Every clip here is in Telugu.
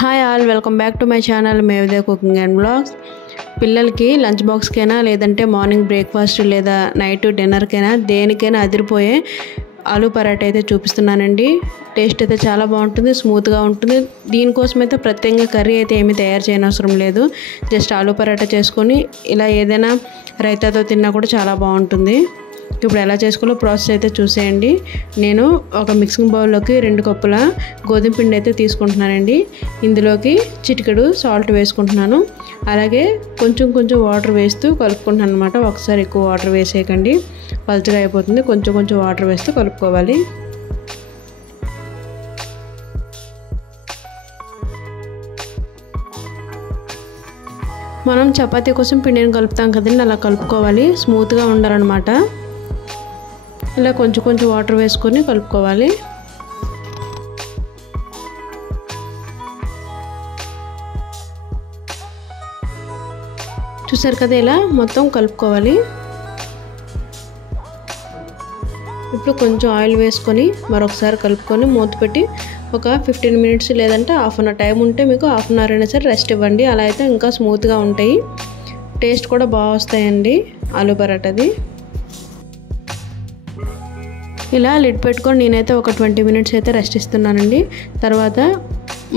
Hi all, welcome back to my channel మేవిదే కుకింగ్ అండ్ బ్లాగ్స్. పిల్లలకి లంచ్ బాక్స్కైనా లేదంటే మార్నింగ్ బ్రేక్ఫాస్ట్ లేదా నైట్ డిన్నర్కైనా దేనికైనా అదిరిపోయే ఆలూ పరాటా అయితే చూపిస్తున్నానండి. టేస్ట్ అయితే చాలా బాగుంటుంది, స్మూత్గా ఉంటుంది. దీనికోసం అయితే ప్రత్యేకంగా కర్రీ అయితే ఏమీ తయారు చేయనవసరం లేదు. జస్ట్ ఆలూ పరాటా చేసుకొని ఇలా ఏదైనా రైతాతో తిన్నా కూడా చాలా బాగుంటుంది. ఇప్పుడు ఎలా చేసుకోవాలో ప్రాసెస్ అయితే చూసేయండి. నేను ఒక మిక్సింగ్ బౌల్లోకి 2 కప్పుల గోధుమ పిండి అయితే తీసుకుంటున్నానండి. ఇందులోకి చిటికెడు సాల్ట్ వేసుకుంటున్నాను. అలాగే కొంచెం వాటర్ వేస్తూ కలుపుకుంటున్నాను అనమాట. ఒకసారి ఎక్కువ వాటర్ వేసేయకండి, పలుచగా అయిపోతుంది. కొంచెం వాటర్ వేస్తూ కలుపుకోవాలి. మనం చపాతీ కోసం పిండిని కలుపుతాం కదండి, అలా కలుపుకోవాలి. స్మూత్గా ఉండాలన్నమాట. ఇలా కొంచెం వాటర్ వేసుకొని కలుపుకోవాలి. చూసారు కదా, ఇలా మొత్తం కలుపుకోవాలి. ఇప్పుడు కొంచెం ఆయిల్ వేసుకొని మరొకసారి కలుపుకొని మూత పెట్టి ఒక 15 మినిట్స్ లేదంటే హాఫ్ అన్ అవర్ టైం ఉంటే మీకు హాఫ్ అన్ అవర్ అయినా సరే రెస్ట్ ఇవ్వండి. అలా అయితే ఇంకా స్మూత్గా ఉంటాయి, టేస్ట్ కూడా బాగా వస్తాయండి ఆలూ పరాటాది. ఇలా లిడ్ పెట్టుకొని నేనైతే ఒక 20 మినిట్స్ అయితే రెస్ట్ ఇస్తున్నానండి. తర్వాత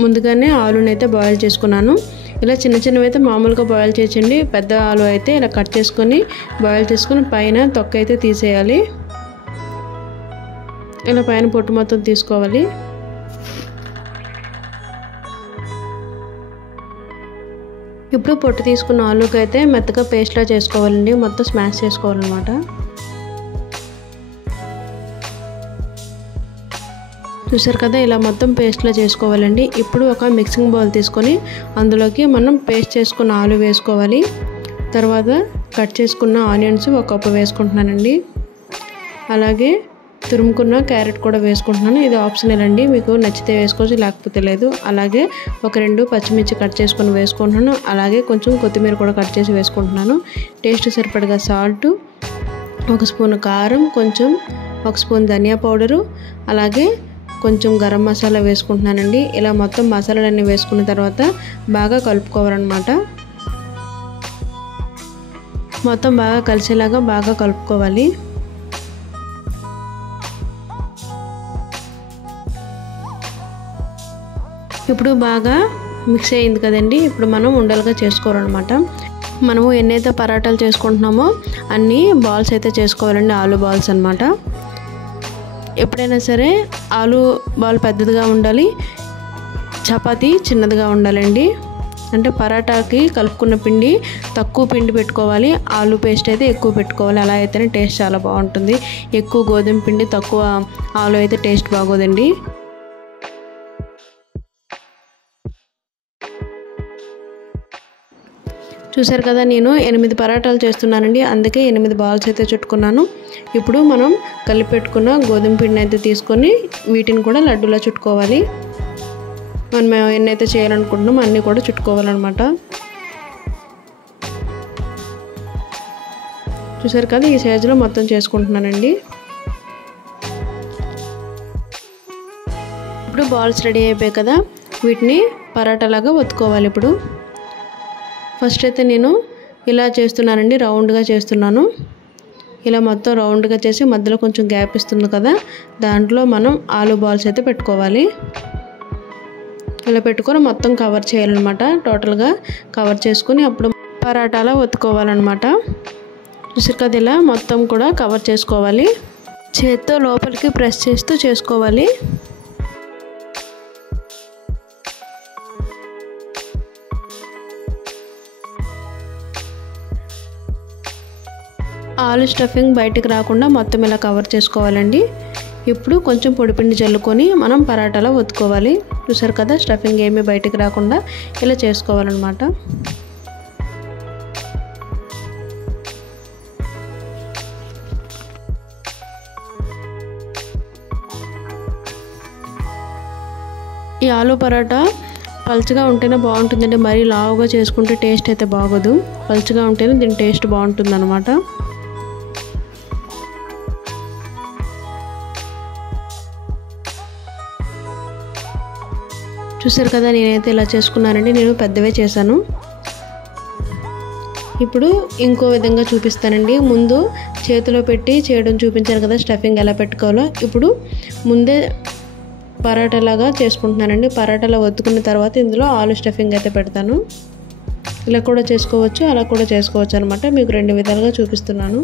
ముందుగానే ఆలూని అయితే బాయిల్ చేసుకున్నాను. ఇలా చిన్నవి అయితే మామూలుగా బాయిల్ చేయండి. పెద్ద ఆలు అయితే ఇలా కట్ చేసుకొని బాయిల్ చేసుకొని పైన తొక్క అయితే తీసేయాలి. ఇలా పైన పొట్టు మొత్తం తీసుకోవాలి. ఇప్పుడు పొట్టు తీసుకున్న ఆలూకి అయితే మెత్తగా పేస్ట్లా చేసుకోవాలండి. మొత్తం స్మాష్ చేసుకోవాలన్నమాట. చూసారు కదా, ఇలా మొత్తం పేస్ట్లా చేసుకోవాలండి. ఇప్పుడు ఒక మిక్సింగ్ బౌల్ తీసుకొని అందులోకి మనం పేస్ట్ చేసుకున్న ఆలు వేసుకోవాలి. తర్వాత కట్ చేసుకున్న ఆనియన్స్ 1 కప్పు వేసుకుంటున్నానండి. అలాగే తురుముకున్న క్యారెట్ కూడా వేసుకుంటున్నాను. ఇది ఆప్షనల్ అండి, మీకు నచ్చితే వేసుకోవచ్చు, లేకపోతే లేదు. అలాగే ఒక 2 పచ్చిమిర్చి కట్ చేసుకొని వేసుకుంటున్నాను. అలాగే కొంచెం కొత్తిమీర కూడా కట్ చేసి వేసుకుంటున్నాను. టేస్ట్ సరిపడగా సాల్ట్, 1 స్పూన్ కారం, 1 స్పూన్ ధనియా పౌడరు, అలాగే కొంచెం గరం మసాలా వేసుకుంటున్నానండి. ఇలా మొత్తం మసాలాలన్నీ వేసుకున్న తర్వాత బాగా కలుపుకోవాలన్నమాట. మొత్తం బాగా కలిసేలాగా బాగా కలుపుకోవాలి. ఇప్పుడు బాగా మిక్స్ అయ్యింది కదండి. ఇప్పుడు మనం ఉండలుగా చేసుకోవాలన్నమాట. మనము ఎన్నైతే పరాటాలు చేసుకుంటున్నామో అన్ని బాల్స్ అయితే చేసుకోవాలండి, ఆలూ బాల్స్ అన్నమాట. ఎప్పుడైనా సరే ఆలూ బాల్ పెద్దదిగా ఉండాలి, చపాతీ చిన్నదిగా ఉండాలండి. అంటే పరాటాకి కలుపుకున్న పిండి తక్కువ పిండి పెట్టుకోవాలి, ఆలూ పేస్ట్ అయితే ఎక్కువ పెట్టుకోవాలి. అలా అయితేనే టేస్ట్ చాలా బాగుంటుంది. ఎక్కువ గోధుమ పిండి తక్కువ ఆలూ అయితే టేస్ట్ బాగోదండి. చూసారు కదా, నేను 8 పరాటాలు చేస్తున్నానండి. అందుకే 8 బాల్స్ అయితే చుట్టుకున్నాను. ఇప్పుడు మనం కలిపి పెట్టుకున్న గోధుమ పిండిని అయితే తీసుకొని వీటిని కూడా లడ్డూలా చుట్టుకోవాలి. మనం ఎన్నైతే చేయాలనుకుంటున్నామో అన్నీ కూడా చుట్టుకోవాలన్నమాట. చూసారు కదా, ఈ సైజులో మొత్తం చేసుకుంటున్నానండి. ఇప్పుడు బాల్స్ రెడీ అయిపోయాయి కదా, వీటిని పరాటాలాగా ఒత్తుకోవాలి. ఇప్పుడు ఫస్ట్ అయితే నేను ఇలా చేస్తున్నానండి, రౌండ్గా చేస్తున్నాను. ఇలా మొత్తం రౌండ్గా చేసి మధ్యలో కొంచెం గ్యాప్ ఇస్తుంది కదా, దాంట్లో మనం ఆలూ బాల్స్ అయితే పెట్టుకోవాలి. ఇలా పెట్టుకొని మొత్తం కవర్ చేయాలన్నమాట. టోటల్గా కవర్ చేసుకొని అప్పుడు పరాటాలా ఒత్తుకోవాలన్నమాట. చూసారు కదా, ఇలా మొత్తం కూడా కవర్ చేసుకోవాలి. చేత్తో లోపలికి ప్రెస్ చేస్తూ చేసుకోవాలి. ఆలు స్టఫింగ్ బయటకు రాకుండా మొత్తం ఇలా కవర్ చేసుకోవాలండి. ఇప్పుడు కొంచెం పొడిపిండి జల్లుకొని మనం పరాటాలో ఒత్తుకోవాలి. చూసారు కదా, స్టఫింగ్ ఏమీ బయటకు రాకుండా ఇలా చేసుకోవాలన్నమాట. ఈ ఆలూ పరాటా పలుచగా ఉంటేనే బాగుంటుందండి, మరీ లావుగా చేసుకుంటే టేస్ట్ అయితే బాగోదు. పలుచగా ఉంటేనే దీని టేస్ట్ బాగుంటుంది అన్నమాట. చూసారు కదా, నేనైతే ఇలా చేసుకున్నానండి. నేను పెద్దవే చేశాను. ఇప్పుడు ఇంకో విధంగా చూపిస్తానండి. ముందు చేతిలో పెట్టి చేయడం చూపించాను కదా, స్టఫింగ్ ఎలా పెట్టుకోవాలో. ఇప్పుడు ముందే పరాటాలాగా చేసుకుంటున్నానండి. పరాటాలా ఒత్తుకున్న తర్వాత ఇందులో ఆలు స్టఫింగ్ అయితే పెడతాను. ఇలా కూడా చేసుకోవచ్చు, అలా కూడా చేసుకోవచ్చు అనమాట. మీకు 2 విధాలుగా చూపిస్తున్నాను.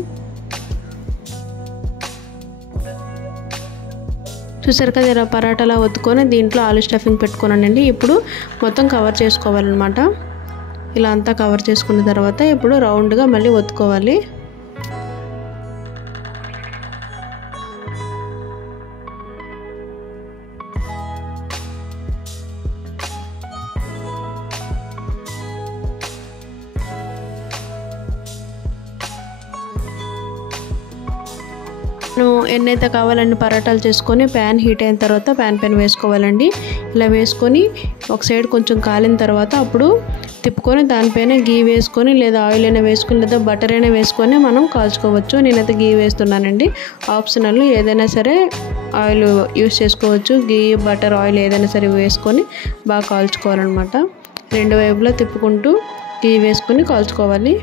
చూసారు కదా, ఇలా పరాటాలా ఒత్తుకొని దీంట్లో ఆలు స్టఫింగ్ పెట్టుకున్నానండి. ఇప్పుడు మొత్తం కవర్ చేసుకోవాలన్నమాట. ఇలా అంతా కవర్ చేసుకున్న తర్వాత ఇప్పుడు రౌండ్గా మళ్ళీ ఒత్తుకోవాలి. ఎన్ని అయితే కావాలండి పరాటాలు చేసుకొని ప్యాన్ హీట్ అయిన తర్వాత ప్యాన్ పైన వేసుకోవాలండి. ఇలా వేసుకొని ఒక సైడ్ కొంచెం కాలిన తర్వాత అప్పుడు తిప్పుకొని దానిపైన గీ వేసుకొని లేదా ఆయిల్ అయినా వేసుకొని లేదా బటర్ అయినా వేసుకొని మనం కాల్చుకోవచ్చు. నేనైతే గీ వేస్తున్నానండి. ఆప్షనల్, ఏదైనా సరే ఆయిల్ యూస్ చేసుకోవచ్చు. గీ, బటర్, ఆయిల్ ఏదైనా సరే వేసుకొని బాగా కాల్చుకోవాలన్నమాట. 2 వైపులా తిప్పుకుంటూ గీ వేసుకొని కాల్చుకోవాలి.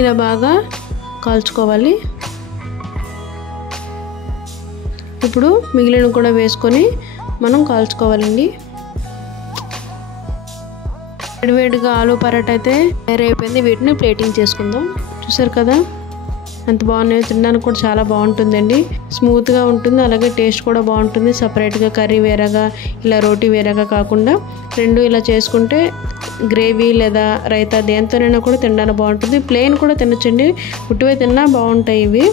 ఇలా బాగా కాల్చుకోవాలి. ఇప్పుడు మిగిలిన కూడా వేసుకొని మనం కాల్చుకోవాలండి. వేడివేడిగా ఆలు పరాటా అయితే తయారైపోయింది. వీటిని ప్లేటింగ్ చేసుకుందాం. చూసారు కదా ఎంత బాగున్నాయో. తినడానికి కూడా చాలా బాగుంటుందండి. స్మూత్గా ఉంటుంది, అలాగే టేస్ట్ కూడా బాగుంటుంది. సపరేట్గా కర్రీ వేరేగా, ఇలా రోటీ వేరేగా కాకుండా 2 ఇలా చేసుకుంటే గ్రేవీ లేదా రైతా దేంతోనైనా కూడా తినడానికి బాగుంటుంది. ప్లెయిన్ కూడా తినచ్చండి, ఉట్టివే తిన్నా బాగుంటాయి. ఇవి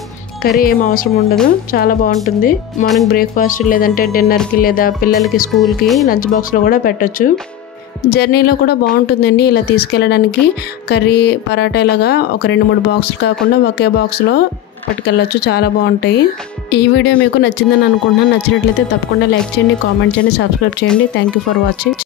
కర్రీ ఏం అవసరం ఉండదు, చాలా బాగుంటుంది. మార్నింగ్ బ్రేక్ఫాస్ట్ లేదంటే డిన్నర్కి లేదా పిల్లలకి స్కూల్కి లంచ్ బాక్స్లో కూడా పెట్టచ్చు. జర్నీలో కూడా బాగుంటుందండి. ఇలా తీసుకెళ్ళడానికి కర్రీ పరాటాలాగా ఒక 2-3 బాక్సులు కాకుండా ఒకే బాక్స్లో పట్టుకెళ్ళచ్చు. చాలా బాగుంటాయి. ఈ వీడియో మీకు నచ్చిందని అనుకుంటున్నాను. నచ్చినట్లయితే తప్పకుండా లైక్ చేయండి, కామెంట్ చేయండి, సబ్స్క్రైబ్ చేయండి. Thank you for watching.